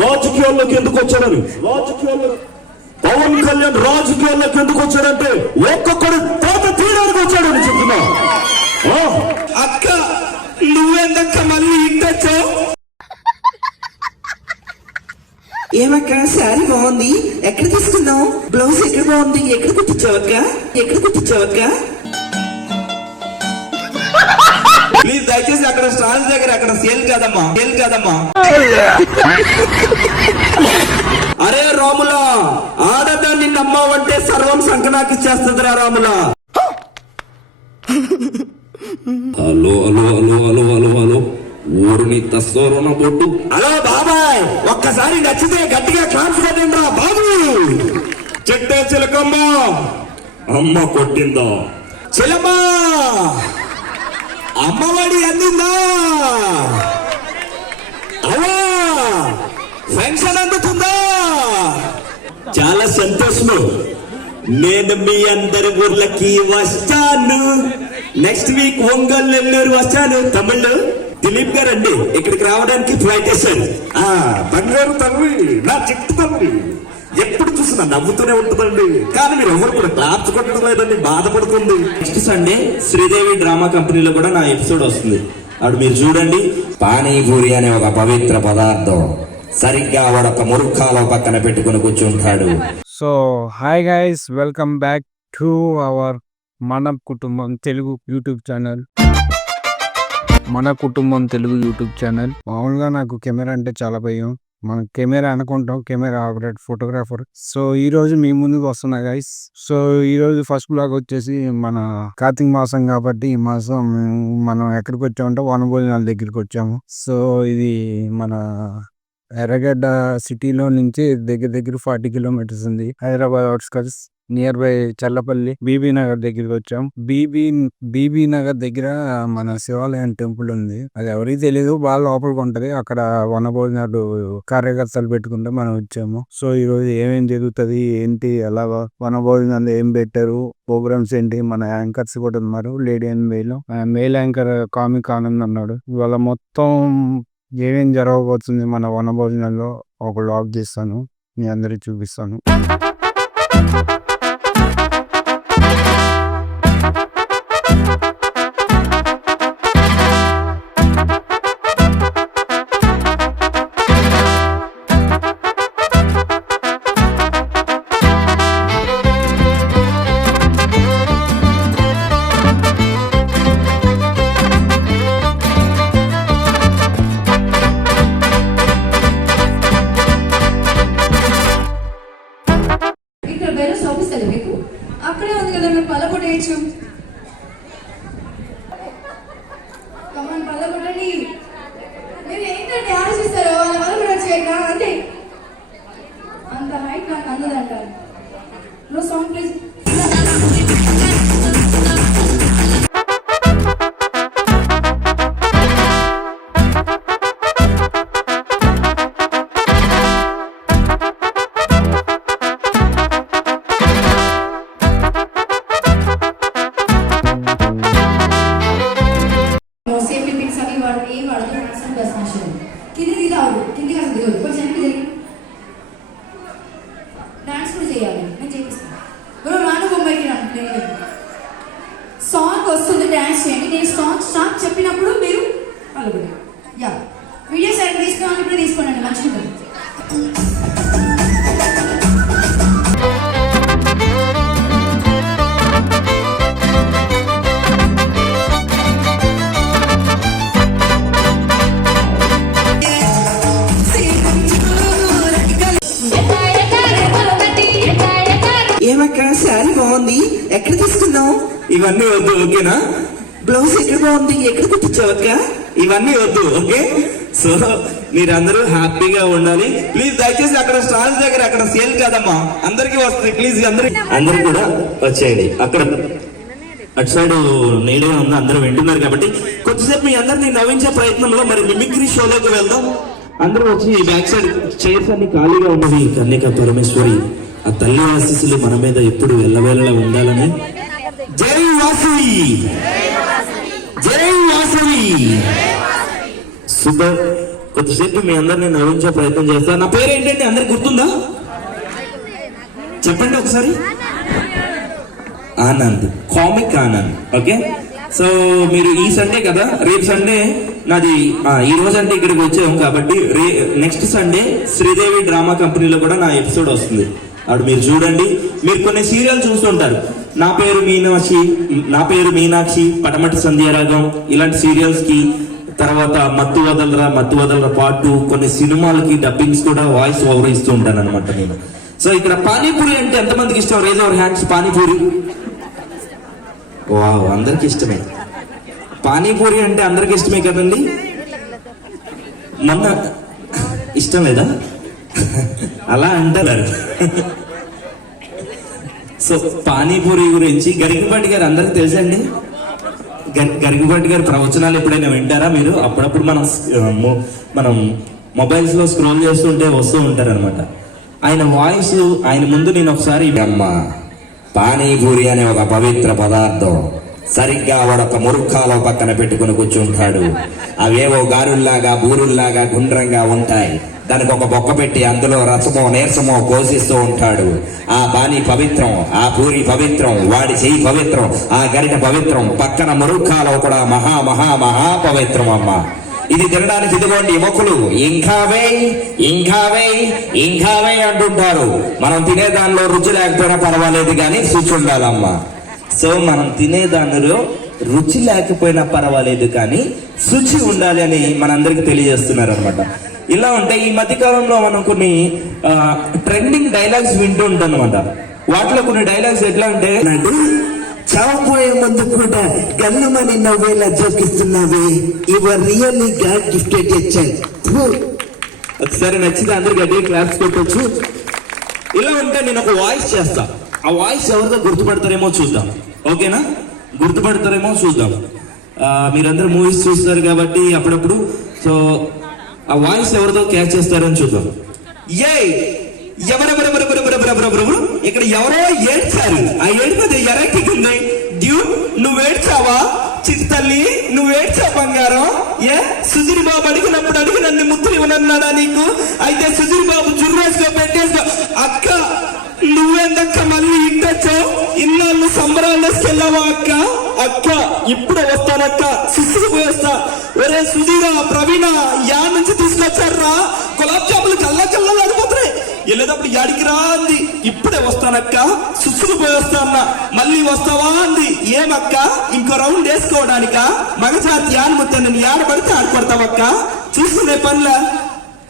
రాజకీయాల్లోకి ఎందుకు వచ్చాడని, పవన్ కళ్యాణ్ రాజకీయాల్లోకి ఎందుకు వచ్చాడంటే ఒక్కొక్కడు తాత తీయడానికి వచ్చాడని చెప్తున్నా. అక్క నువ్వెందక్క మళ్ళీ ఇంటొచ్చావు? ఏమక్క శారీ బాగుంది, ఎక్కడ తీసుకున్నావు? బ్లౌజ్ ఎక్కడ బాగుంది, ఎక్కడ కుట్టించావక్క? ప్లీజ్ దయచేసి అక్కడ స్టాల్స్ దగ్గర అక్కడ సేల్ కాదమ్మా. అరే రాములా, ఆడదాన్ని నమ్మావంటే సర్వం సంకనాకి చేస్తుందిరా రాములా. హలో ఊరిని తస్సోరున బొట్టు. హలో బాబాయ్, ఒక్కసారి నచ్చితే గట్టిగా క్లాప్స్ కొట్టండి రా బాబు. చెట్టే చిలకమ్మ అమ్మ కొట్టిందా? చిలమ్మా అమ్మఒడి అందిందా? అలా పెన్షన్ అందుతుందా? చాలా సంతోషము. నేను మీ అందరి ఊర్లకి వస్తాను. నెక్స్ట్ వీక్ ఒంగోలు, నెల్లూరు వస్తాను. తమిళ దిలీప్ గారు అండి ఇక్కడికి రావడానికి ఫ్లైట్ వేశారు. బంగారు తల్లి, నా చిట్టు తల్లి ఎప్పుడు చూసినా నవ్వుతూనే ఉంటుందండి. కానీ మీరు ఎవరు కూడా క్లాప్స్ కొట్టడం లేదండి, బాధపడుతుంది. నెక్స్ట్ సండే శ్రీదేవి డ్రామా కంపెనీలో కూడా నా ఎపిసోడ్ వస్తుంది. అప్పుడు మీరు చూడండి. పానీపూరి అనే ఒక పవిత్ర పదార్థం సరిగ్గా వాడొక మురుక్కాలో పక్కన పెట్టుకుని కూర్చుంటాడు. So hi guys, welcome back to our మన కుటుంబం తెలుగు యూట్యూబ్ ఛానల్. మామూలుగా నాకు కెమెరా అంటే చాలా భయం. మనం కెమెరా అనుకుంటాం, కెమెరా ఆపరేటర్, ఫోటోగ్రాఫర్. సో ఈ రోజు మీ ముందుకు వస్తున్నా గైస్. సో ఈ రోజు ఫస్ట్ బ్లాగ్ వచ్చేసి మన కార్తీక మాసం కాబట్టి ఈ మాసం మనం ఎక్కడికి వచ్చామంటే వనభోజనాల దగ్గరికి వచ్చాము. సో ఇది మన ఎర్రగడ్డ సిటీలో నుంచి దగ్గర 40 కిలోమీటర్స్ ఉంది. Hyderabad outskirts near by Challapalli Bibi Nagar దగ్గరికి వచ్చాం. బీబీ నగర్ దగ్గర మన శివాలయం టెంపుల్ ఉంది. అది ఎవరికి తెలియదు, బాగా లోపలికి ఉంటది. అక్కడ వనభోజనాలు కార్యకర్తలు పెట్టుకుంటే మనం వచ్చాము. సో ఈ రోజు ఏమేం జరుగుతుంది, ఏంటి, ఎలాగా వనభోజనాలు ఏం పెట్టారు, ప్రోగ్రామ్స్ ఏంటి, మన యాంకర్స్ కూడా ఉన్నారు. Lady and mail anchor comic Anand అన్నాడు. ఇవాళ మొత్తం ఏమేం జరగబోతుంది మన వనభోజనాల్లో ఒక వ్లాగ్ చేస్తాను, మీ అందరికి చూపిస్తాను. అక్కడే ఉంది కదా, మీరు పల్లకొట్టేయచ్చు. పల్లకొట్టండి. మీరు ఏంటంటే ఆలోచిస్తారో వాళ్ళ పల్లకొట్టచ్చు కదా, అంతే. అంత హైట్ నాకు అందదంటారు. No song please. సాంగ్ వస్తుంది, డాన్స్ చేయండి. నేను సాంగ్ చెప్పినప్పుడు మీరు పాల్గొనండి. యా వీడియో సైడ్ తీసుకోవాలి, ఇప్పుడు తీసుకోండి, మంచిగా ఉంటుంది. ఏమక్క శారీ బాగుంది, ఎక్కడ తీసుకున్నావు? ఇవన్నీ వద్దు, ఓకేనా? బ్లౌజ్ ఎక్కడ బాగుంది, ఎక్కడ కుట్టించావక్క? ఇవన్నీ వద్దు, ఓకే? సో మీరందరూ హ్యాపీగా ఉండాలి. ప్లీజ్ దయచేసి అక్కడ స్టాల్స్ దగ్గర అక్కడ సేల్ కాదమ్మా, అందరికి వస్తుంది. ప్లీజ్ అందరు కూడా వచ్చేయండి. అక్కడ అటు సైడ్ నీడగా ఉంది, అందరూ వింటున్నారు కాబట్టి కొద్దిసేపు మీ అందరినీ నవ్వించే ప్రయత్నంలో మరి మిమిక్రీ షోలోకి వెళ్దాం. అందరూ వచ్చి బ్యాక్ సైడ్ చైర్స్ అన్ని ఖాళీగా ఉన్నది. కన్యక పరమేశ్వరి ఆ తల్లి ఆశీస్సులు మన మీద ఎప్పుడు ఎల్లవేళలా ఉండాలని. జై వాసవి, జై వాసవి. కొద్దిసేపు మీ అందరిని నవ్వించే ప్రయత్నం చేస్తాను. నా పేరు ఏంటంటే అందరికి గుర్తుందా? చెప్పండి ఒకసారి. Anand, comic Anand. Okay, so మీరు ఈ సండే కదా, రేపు సండే నాది ఈ రోజు అంటే ఇక్కడికి వచ్చాం కాబట్టి నెక్స్ట్ సండే శ్రీదేవి డ్రామా కంపెనీలో కూడా నా ఎపిసోడ్ వస్తుంది. అప్పుడు మీరు చూడండి. మీరు కొన్ని సీరియల్ చూస్తుంటారు, నా పేరు మీనాక్షి, పటమటి సంధ్యారాగం, ఇలాంటి సీరియల్స్ కి, తర్వాత మత్తు వదలరా పార్ట్ 2, కొన్ని సినిమాలకి డబ్బింగ్స్ కూడా వాయిస్ ఓవర్ ఇస్తూ ఉంటాను అనమాట నేను. సో ఇక్కడ పానీపూరి అంటే ఎంతమందికి ఇష్టం? Raise our hands. Panipuri, wow, అందరికి ఇష్టమే. పానీపూరి అంటే అందరికి ఇష్టమే కదండి. మొన్న ఇష్టం లేదా? అలా అంటారు. సో పానీపూరి గురించి గరికపాటి గారు అందరికి తెలుసండి. గరికపాటి గారి ప్రవచనాలు ఎప్పుడైనా వింటారా మీరు? అప్పుడప్పుడు మనం మొబైల్స్ లో స్క్రోల్ చేస్తుంటే వస్తూ ఉంటారు అనమాట. ఆయన వాయిస్, ఆయన ముందు నేను ఒకసారి అమ్మ, పానీపూరి అనే ఒక పవిత్ర పదార్థం సరిగ్గా వాడొక మురుక్కాలో పక్కన పెట్టుకుని కూర్చుంటాడు. అవేవో గారుల్లాగా బూరుల్లాగా గుండ్రంగా ఉంటాయి. దానికి ఒక బొక్క పెట్టి అందులో రసమో నీరసమో పోషిస్తూ ఉంటాడు. ఆ పానీ పవిత్రం, ఆ పూరి పవిత్రం, వాడి చెయ్యి పవిత్రం, ఆ గరిట పవిత్రం, పక్కన మురుక్కాలో కూడా మహా మహా మహా పవిత్రం అమ్మ. ఇది తినడానికి ఇదిగోండి యువకులు ఇంకా వేయ్ అంటుంటారు. మనం తినే దానిలో రుచి లేకపోయినా పర్వాలేదు కానీ శుచి ఉండాలమ్మా. సో మనం తినే దానిలో రుచి లేకపోయినా పర్వాలేదు కానీ శుచి ఉండాలి అని మనందరికి తెలియజేస్తున్నారు అనమాట. ఇలా ఉంటే ఈ మధ్య కాలంలో మనం కొన్ని ట్రెండింగ్ డైలాగ్స్ వింటూ ఉంటాం అనమాట. వాటిలో కొన్ని డైలాగ్స్ ఎట్లా అంటే, చావపోయే ముందు కూడా గన్నుమని నవ్వేలా జోకిస్తున్నావే, your really god gifted a child. ఒకసారి నచ్చితే అందరు గట్టిగా క్లాప్స్ కొట్టొచ్చు. ఇలా ఉంటే నేను ఒక వాయిస్ చేస్తా. ఆ వాయిస్ ఎవరితో గుర్తుపడతారేమో చూద్దాం. ఓకేనా? గుర్తుపడతారేమో చూద్దాం. మీరందరూ మూవీస్ చూస్తారు కాబట్టి అప్పుడప్పుడు. సో ఆ వాయిస్ ఎవరితో క్యాచ్ చేస్తారని చూద్దాం. ఎవరెవరెవరెవరెవరెవరెవరెవరెవరెవరు ఇక్కడ ఎవరో ఏడ్చారు. ఆ ఏడిపోతే ఎరక్కింది. డ్యూడ్, నువ్వు ఏడ్చావా? చిత్తల్లి, నువ్వు ఏడ్చా బంగారం? సుధీర్ బాబు అడిగినప్పుడు అడిగి నన్ను ముద్దులు ఇవ్వనన్నాడా నీకు? అయితే సుధీర్ బాబు జుర్రేసుకో, పెట్టేసుకో. అక్క, నువ్వెందక్క మళ్ళీ ఇంటొచ్చావు? ఇన్నాళ్ళు సంబరాలు వేసుకెళ్ళావా అక్క? అక్క ఇప్పుడే వస్తానక్క, శిస్సుకు పోయేస్తా. ఒరే సుధీరా, ప్రవీణ, యా నుంచి తీసుకొచ్చారా? గులాబ్ జాములు చల్ల అడిపోతున్నాయి. వెళ్ళేటప్పుడు యాడికి రా అంది. ఇప్పుడే వస్తానక్క, శిస్సుకు పోయేస్తా అన్న. మళ్ళీ వస్తావా అంది. ఏమక్క, ఇంకో రౌండ్ వేసుకోవడానిక? మగజాతి ఆనుమతి నేను ఆడపడితే ఆడుకొడతావక్క. చూసుకునే పనులా?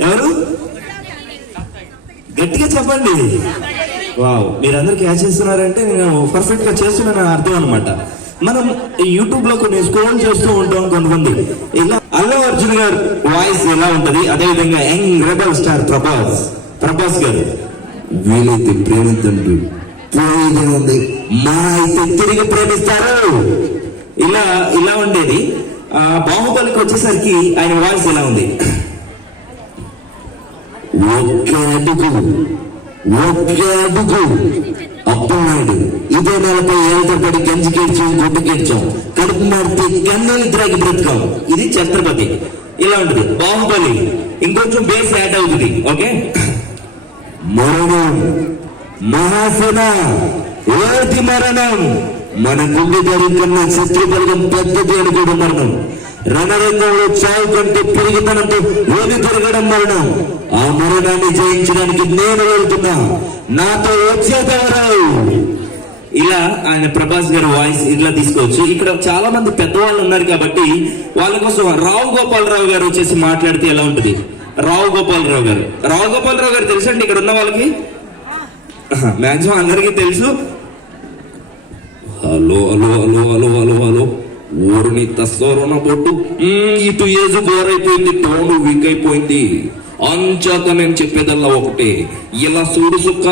ఎవరు? గట్టిగా చెప్పండి. వావ్, మీరందరూ క్యాచ్ చేస్తున్నారంటే నేను పర్ఫెక్ట్ గా చేస్తున్నాను అర్థం అనమాట. మనం యూట్యూబ్ లో కొన్ని స్క్రోల్ చేస్తూ ఉంటాం కొంతమంది. ఇలా అల్లు అర్జున్ గారు వాయిస్ ఎలా ఉంటది, అదే విధంగా యంగ్ రెబల్ స్టార్ ప్రభాస్ గారు, వీలైతే ప్రేమించండి, పోయేదే ఉంది, మా అయితే తిరిగి ప్రేమిస్తారు. ఇలా ఉండేది. బాహుబలికి వచ్చేసరికి ఆయన వాయిస్ ఎలా ఉంది? ఒక్క అడుగు అప్పనాడు ఇదే నెలపై ఏళ్ళతో పడి గంజి కేడ్చాం, గుడ్డు కేడ్చాం, కడుపు మారితే కన్నీళ్ళు త్రాగి బ్రతకాం. ఇది ఛత్రపతి. ఇలా ఉంటుంది. బాహుబలి ఇంకొంచెం బేస్ యాడ్ అవుతుంది. ఓకే, మరణం మహాసేన, ఏది మరణం? మన గుండె జరుగుతున్న శత్రుబలగం పెద్దది అనుకోవడం మరణం. రణరంగంలో చావు కంటే పెరిగితనంతో ఓడి పెరగడం మరణం. ఆ మరణాన్ని జయించడానికి నేను వెళ్తున్నా, నాతో వచ్చేదెవరు? ఇలా ఆయన ప్రభాస్ గారి వాయిస్ ఇట్లా తీసుకోవచ్చు. ఇక్కడ చాలా మంది పెద్దవాళ్ళు ఉన్నారు కాబట్టి వాళ్ళ కోసం రావు గోపాలరావు గారు వచ్చేసి మాట్లాడితే ఎలా ఉంటుంది? రావు గోపాలరావు గారు తెలుసండి ఇక్కడ ఉన్న వాళ్ళకి? మాక్సిమం అందరికీ తెలుసు. హలో ఊరిని తస్సోరన బొట్టు, ఇటు ఏజ్ బోరైపోయింది, టోన్ వీక్ అయిపోయింది. అంచాక నేను చెప్పేదల్లా ఒకటే, ఇలా చూడు సుక్క,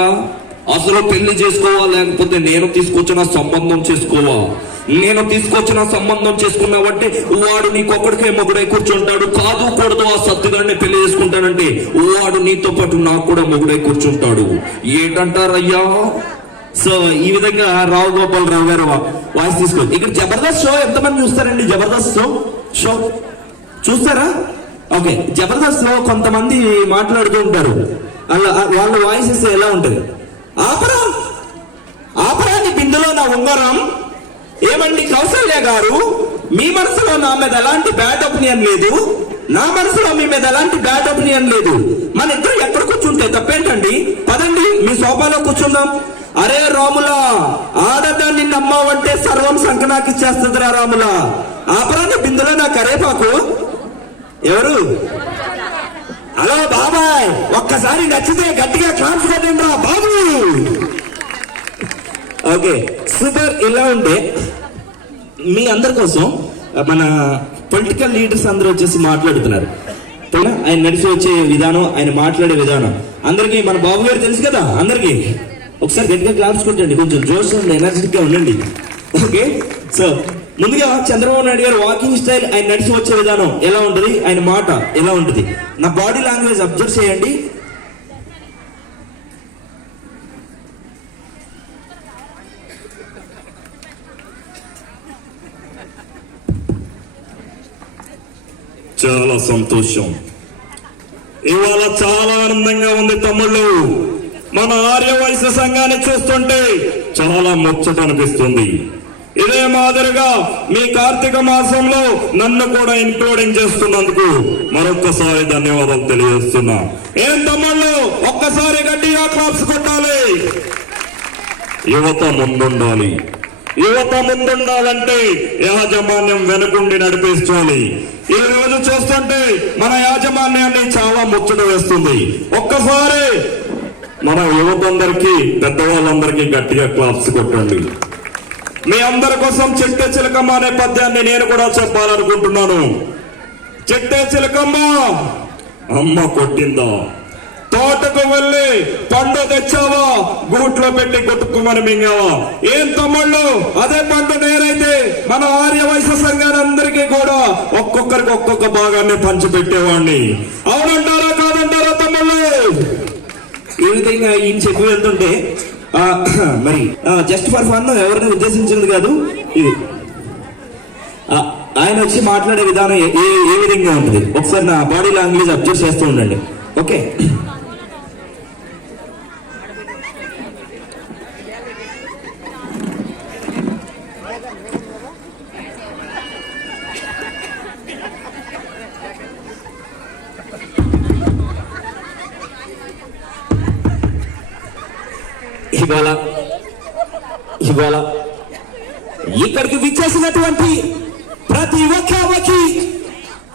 అసలు పెళ్లి చేసుకోవా లేకపోతే నేను తీసుకొచ్చిన సంబంధం చేసుకోవా? నేను తీసుకొచ్చిన సంబంధం చేసుకున్నావంటే వాడు నీకొక్కడికే మొగుడై కూర్చుంటాడు. కాదు కూడదు ఆ సత్తుగాడిని పెళ్లి చేసుకుంటానంటే వాడు నీతో పాటు నాకు కూడా మొగుడై కూర్చుంటాడు. ఏంటంటారయ్యా? సో ఈ విధంగా రావు గోపాలరావు గారు వాయిస్ తీసుకోవచ్చు. ఇక్కడ జబర్దస్త్ షో ఎంతమంది చూస్తారండి? జబర్దస్త్ షో చూస్తారా? ఓకే, జబర్దస్త్ లో కొంతమంది మాట్లాడుతూ ఉంటారు, వాళ్ళ వాయిసెస్ ఎలా ఉంటుంది? ఆపరా ఆపరాని బిందులో నా ఉంగరం. ఏమండి కౌసల్య గారు, మీ మనసులో నా మీద ఎలాంటి బ్యాడ్ ఒపీనియన్ లేదు, నా మనసులో మీ మీద ఎలాంటి బ్యాడ్ ఒపీనియన్ లేదు. మన ఇద్దరు ఎక్కడ కూర్చుంటే తప్పేంటండి? పదండి మీ సోఫాలో కూర్చుందాం. అరే రాములా, ఆడదాన్ని నమ్మావంటే సర్వం సంకనాకిచ్చేస్తుందిరా రాములా. ఆపరాని బిందులో నా కరేపాకు. ఎవరు? హలో బాబాయ్, ఒక్కసారి నచ్చితే గట్టిగా క్లాప్స్ కొట్టండి రా బాబు. Okay super. ఇలా ఉంటే మీ అందరి కోసం మన పొలిటికల్ లీడర్స్ అందరూ వచ్చేసి మాట్లాడుతున్నారు. ఆయన నడిచి వచ్చే విధానం, ఆయన మాట్లాడే విధానం అందరికి మన బాబు గారు తెలుసు కదా అందరికి. ఒకసారి గట్టిగా క్లాప్స్ కొట్టండి, కొంచెం జోష్ అండ్ ఎనర్జెటిక్ గా ఉండండి. ఓకే, సో ముందుగా చంద్రబాబు నాయుడు గారు వాకింగ్ స్టైల్, ఆయన నడిచి వచ్చే విధానం ఎలా ఉంటుంది, ఆయన మాట ఎలా ఉంటుంది, నా బాడీ లాంగ్వేజ్ అబ్జర్వ్ చేయండి. చాలా సంతోషం, ఇవాళ చాలా ఆనందంగా ఉంది తమ్ముళ్ళు. మన ఆర్యవైశ్య సంఘాన్ని చూస్తుంటే చాలా ముచ్చట అనిపిస్తుంది. ఇదే మాదిరిగా మీ కార్తీక మాసంలో నన్ను కూడా ఇంక్లూడింగ్ చేస్తున్నందుకు మరొక్కసారి ధన్యవాదాలు తెలియజేస్తున్నా. ఏం తమ్ముళ్ళు, ఒక్కసారి గట్టిగా క్లాప్స్ కొట్టాలి. యువత ముందుండాలి. యువత ముందుండాలంటే యాజమాన్యం వెనుకుండి నడిపించాలి. ఈ రోజు చూస్తుంటే మన యాజమాన్యాన్ని చాలా ముచ్చట వేస్తుంది. ఒక్కసారి మన యువత అందరికీ, పెద్దవాళ్ళందరికీ గట్టిగా క్లాప్స్ కొట్టండి. మీ అందరి కోసం చెట్టే చిలకమ్మ అనే పద్యాన్ని నేను కూడా చెప్పాలనుకుంటున్నాను. చెట్టే చిలకమ్మ అమ్మ కొట్టిందా, తోటకు వెళ్ళి పండు తెచ్చావా, గూట్లో పెట్టి కొట్టుకోమని మింగావా. ఏం తమ్ముళ్ళు, అదే పండు నేనైతే మన ఆర్యవైశ్య సంఘాలందరికీ కూడా ఒక్కొక్కరికి ఒక్కొక్క భాగాన్ని పంచిపెట్టేవాడిని. అవునంటారా కాదంటారా తమ్ముళ్ళు? ఈ విధంగా ఈయన చెప్పి వెళ్తుంటే మరి జస్ట్ ఫర్ ఫన్, ఎవరిని ఉద్దేశించినది కాదు ఇది. ఆయన వచ్చి మాట్లాడే విధానం ఏ విధంగా ఉంటుంది ఒకసారి నా బాడీ లాంగ్వేజ్ అబ్జర్వ్ చేస్తూ ఉండండి. ఓకే, ఇవాళ ఇక్కడికి విచ్చేసినటువంటి ప్రతి ఒక్కకి,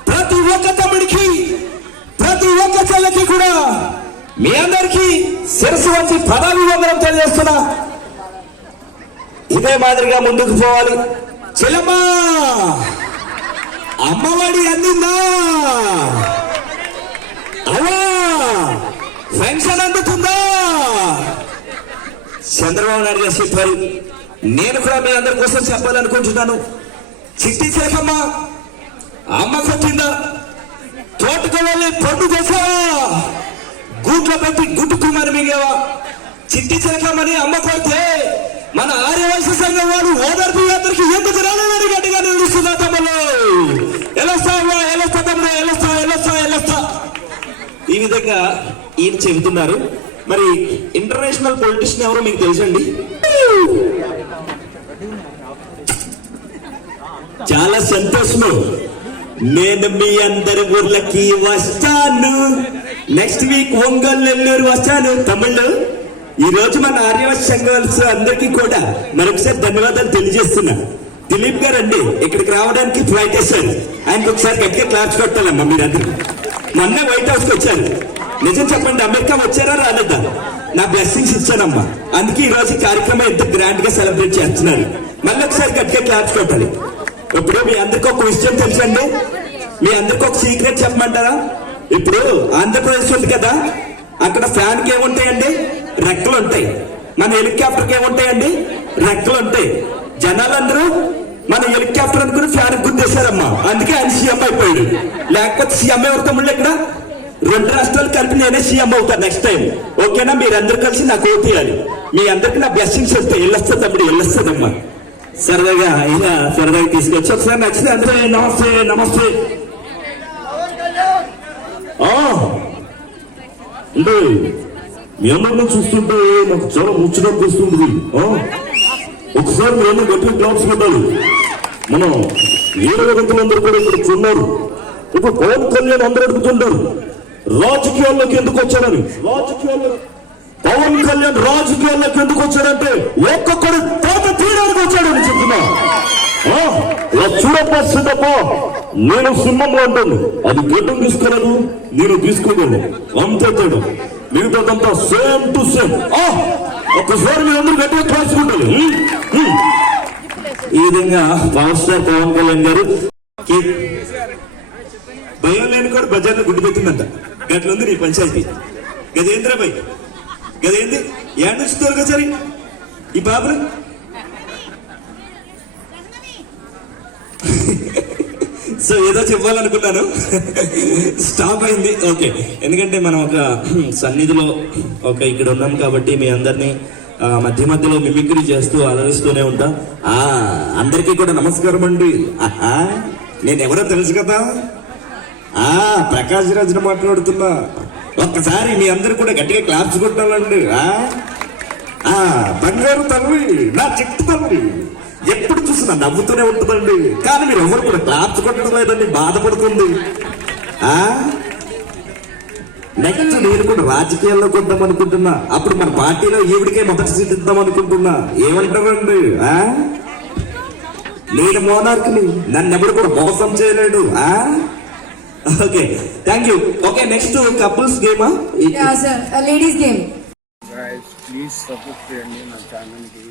ప్రతి ఒక్క తమ్ముడికి, ప్రతి ఒక్క చెల్లెకి కూడా మీ అందరికీ శిరస్సు వచ్చి పదాభివందనం తెలియజేస్తున్నా. ఇదే మాదిరిగా ముందుకు పోవాలి. చెల్లమ్మా, అమ్మఒడి అందిందా? అలా పెన్షన్ అందుతుందా? చంద్రబాబు నాయుడు గారు చెప్పారు, నేను కూడా మీ అందరి కోసం చెప్పాలనుకుంటున్నాను. చిట్టి చిలకమ్మ అమ్మ కొట్టిందా, తోటకు వెళ్ళి పండు చేసావా, గూట్లో పెట్టి గుట్టుకుమని మిగావా. చిట్టి చిలకమ్మని అమ్మ కొడితే మన ఆర్యవైశ్య సంఘం వాడు ఓదార్పు యాత్రకి ఎందుకు రాలేదని గట్టిగా నిలుస్తున్నా. తమ్ముళ్ళు ఎలస్తావా, ఎలస్తా తమ్ముడు, ఎలస్తా ఎలస్తా ఎలస్తా. ఈ విధంగా ఈయన చెబుతున్నారు. మరి ఇంటర్నేషనల్ పొలిటీషియన్ ఎవరో మీకు తెలుసండి? చాలా సంతోషము, నేను మీ అందరి ఊర్లకి వస్తాను. నెక్స్ట్ వీక్ ఒంగోలు, నెల్లూరు వస్తాను. తమిళ్ ఈ రోజు మన ఆర్యవైశ్య సంఘాలు అందరికీ కూడా మరొకసారి ధన్యవాదాలు తెలియజేస్తున్నా. దిలీప్ గారు అండి ఇక్కడికి రావడానికి ట్రై చేశారు. ఆయనకు ఒకసారి గట్టిగా క్లాప్స్ కొట్టాలమ్మా మీరందరూ. మొన్న వైట్ హౌస్ కి వచ్చారు. నిజం చెప్పండి, అమెరికా వచ్చారా రాలేదా? నా బ్లెస్సింగ్స్ ఇచ్చానమ్మా. అందుకే ఈ రోజు కార్యక్రమం ఎంత గ్రాండ్ గా సెలబ్రేట్ చేస్తున్నారు. మళ్ళీ ఒకసారి గట్టిగా క్లాప్స్ కొట్టాలి. ఇప్పుడు మీ అందరికి ఒక విషయం తెలుసండి, మీ అందరికి ఒక సీక్రెట్ చెప్పమంటారా? ఇప్పుడు ఆంధ్రప్రదేశ్ ఉంది కదా, అక్కడ ఫ్యాన్ కి ఏముంటాయండి? రెక్కలు ఉంటాయి. మన హెలికాప్టర్ కి ఏముంటాయండి? రెక్కలు ఉంటాయి. జనాలందరూ మన హెలికాప్టర్ అనుకుని ఫ్యాన్ గుర్తేశారమ్మా. అందుకే ఆయన సీఎం అయిపోయాడు. లేకపోతే సీఎం ఎవరితో ఉండే ఇక్కడ 2 రాష్ట్రాలు కలిపి నేనే సీఎం అవుతాను నెక్స్ట్ టైం. ఓకేనా? మీరందరూ కలిసి నాకు ఓటేయాలి. మీ అందరికి నా బ్లెస్సింగ్స్ వస్తాయి. వెళ్ళొస్తా తమ్ముడు, వెళ్ళొస్తాదమ్మా. సరదాగా ఇలా సరదాగా తీసుకొచ్చి ఒకసారి నచ్చితే అంటే నమస్తే నమస్తే అంటే మీ అందరిని చూస్తుంటే నాకు చాలా ముచ్చట అనిపిస్తుంది. ఒకసారి మీ అందరూ గట్టిగా క్లాప్స్ కొట్టాలి. మనం వీరవంతులందరూ కూడా ఇక్కడ ఉన్నారు. ఇప్పుడు పవన్ కళ్యాణ్ అందరూ అడుగుతుంటారు రాజకీయాల్లోకి ఎందుకు వచ్చాడని. పవన్ కళ్యాణ్ రాజకీయాల్లోకి ఎందుకు వచ్చాడంటే ఒక్కొక్కడు తాత తీయడానికి వచ్చాడని చెప్తున్నా. చూడప్ప సిద్ధప్ప, నేను సింహంలో అంటాను, అది గెట్టం తీసుకురాదు, నేను తీసుకోగలను, అంతే తేడా. మిగతాదంతా సేమ్ టు సేమ్. ఒక్కసారి మీ అందరూ గట్టిగా క్లాసుకుంటారు. ఈ విధంగా పవర్ స్టార్ పవన్ కళ్యాణ్ గారు భయం లేని కూడా బజార్లో గుడ్డు పెట్టిందంట. గట్లుంది నీ పంచాయతీ. గదేంద్రా భయ్, గదేంది ఏడు నుంచి తొలగసారి ఈ బాబులు. సో ఏదో చెప్పాలనుకున్నాను, స్టాప్ అయింది. ఓకే, ఎందుకంటే మనం ఒక సన్నిధిలో ఇక్కడ ఉన్నాం కాబట్టి మీ అందరినీ మధ్య మధ్యలో మిమిక్రీ చేస్తూ అలరిస్తూనే ఉంటాం. అందరికీ కూడా నమస్కారం అండి. నేను ఎవరో తెలుసు కదా, ప్రకాష్ రాజుని మాట్లాడుతున్నా. ఒక్కసారి మీ అందరు కూడా గట్టిగా క్లాప్స్ కొట్టాలండి. బంగారు తల్లి, నా చెట్టు తల్లి, ఎప్పుడు చూసినా నవ్వుతూనే ఉంటుందండి. కానీ మీరు ఎవరు కూడా క్లాప్స్ కొట్టడం లేదండి, బాధపడుతుంది. నెక్స్ట్ నేను కూడా రాజకీయాల్లో కొద్దాం అనుకుంటున్నా. అప్పుడు మన పార్టీలో ఈవిడికే మొదటి సీట్ ఇద్దాం అనుకుంటున్నా. ఏమంటారండి? నేను మోనార్క్ని, నన్ను ఎవరు కూడా మోసం చేయలేడు. Okay, thank you. Okay, next couples గేమా? Ladies game. ప్లీజ్ సపోర్ట్ చేయండి నా ఛానల్కి.